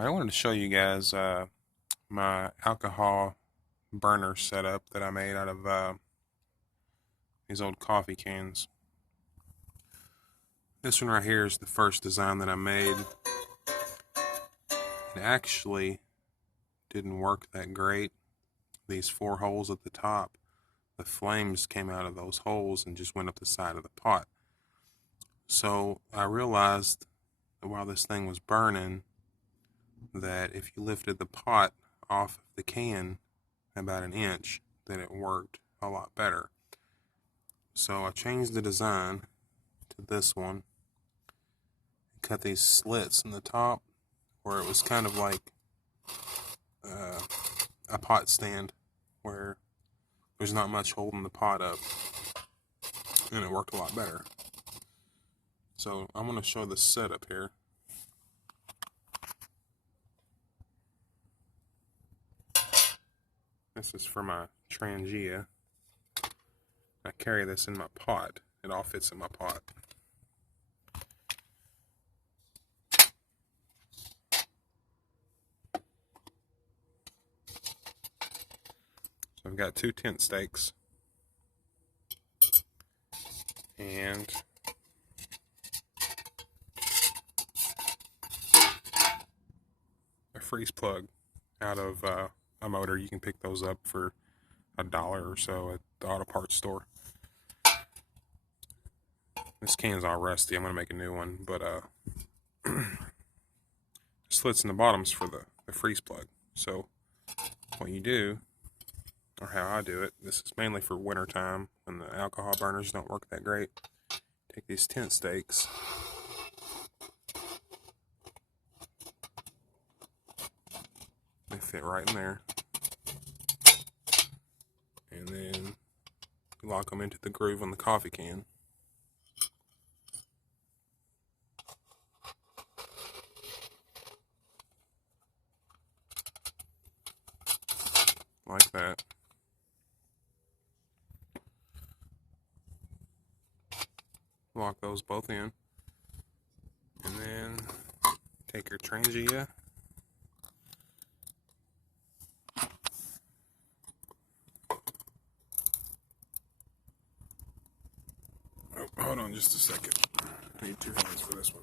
I wanted to show you guys my alcohol burner setup that I made out of these old coffee cans. This one right here is the first design that I made. It actually didn't work that great. These 4 holes at the top, the flames came out of those holes and just went up the side of the pot. So I realized that while this thing was burning, that if you lifted the pot off of the can about an inch, then it worked a lot better. So I changed the design to this one. Cut these slits in the top where it was kind of like a pot stand where there's not much holding the pot up, and it worked a lot better. So I'm going to show the setup here. This is for my Trangia. I carry this in my pot. It all fits in my pot. So I've got 2 tent stakes and a freeze plug out of a motor. You can pick those up for $1 or so at the auto parts store. This can's all rusty. I'm going to make a new one, but slits in the bottoms for the freeze plug. So what you do, or how I do it, this is mainly for winter time when the alcohol burners don't work that great. Take these tent stakes, they fit right in there, and then you lock them into the groove on the coffee can. Like that. Lock those both in, and then take your Trangia, hold on just a second, I need 2 hands for this one.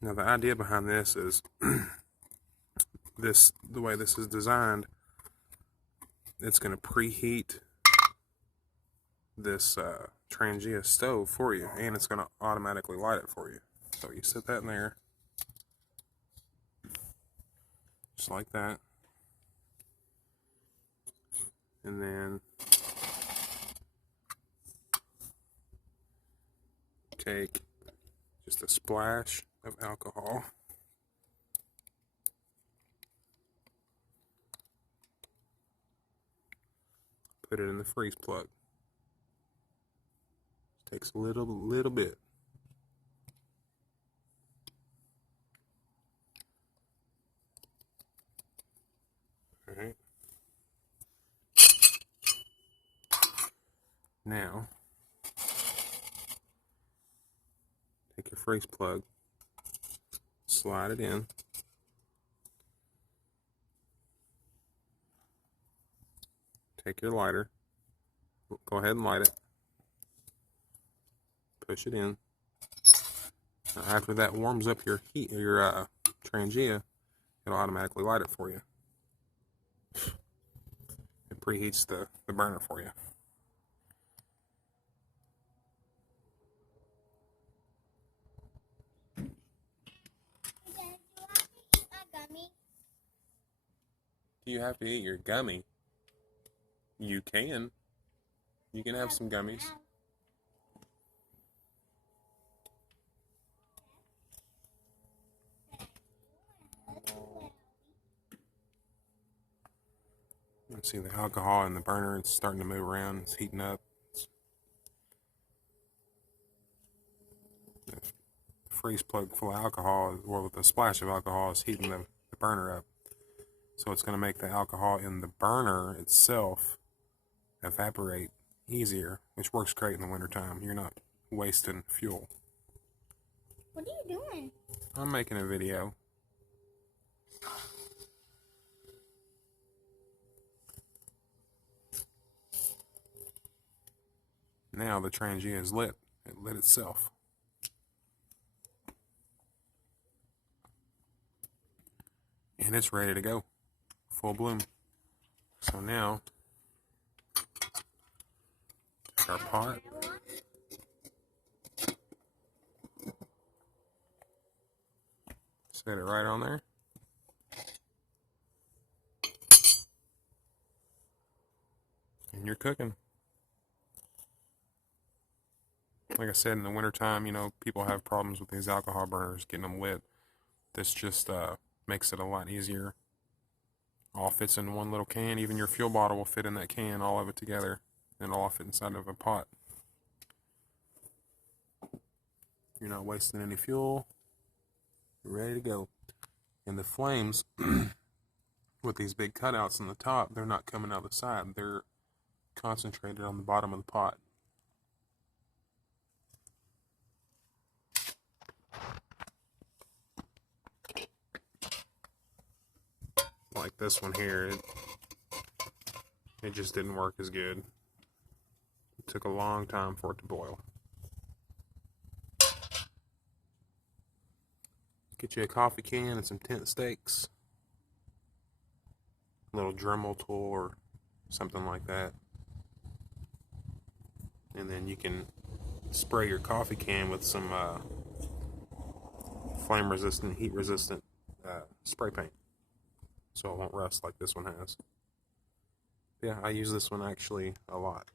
Now the idea behind this is the way this is designed, it's going to preheat this Trangia stove for you, and it's going to automatically light it for you. So you set that in there, just like that, and then take just a splash of alcohol, put it in the freeze plug. Takes a little bit. All right. Now, take your freeze plug, slide it in, take your lighter, go ahead and light it, push it in. Now, after that warms up your Trangia, it'll automatically light it for you. It preheats the burner for you. Do you have to eat your gummy? You can. You can have some gummies. Let's see the alcohol in the burner. It's starting to move around. It's heating up. The freeze plug full of alcohol, or with a splash of alcohol, is heating the burner up. So it's going to make the alcohol in the burner itself evaporate easier, which works great in the wintertime. You're not wasting fuel. What are you doing? I'm making a video. Now the Trangia is lit. It lit itself. And it's ready to go. Full bloom. So now, take our pot. Set it right on there. And you're cooking. Like I said, in the wintertime, you know, people have problems with these alcohol burners, getting them lit. This just makes it a lot easier. All fits in one little can. Even your fuel bottle will fit in that can, all of it together. And all fit inside of a pot. You're not wasting any fuel. You're ready to go. And the flames, with these big cutouts on the top, they're not coming out the side. They're concentrated on the bottom of the pot. Like this one here, it just didn't work as good. It took a long time for it to boil. Get you a coffee can and some tent stakes. A little Dremel tool or something like that. And then you can spray your coffee can with some flame resistant, heat resistant spray paint, so it won't rust like this one has. Yeah, I use this one actually a lot.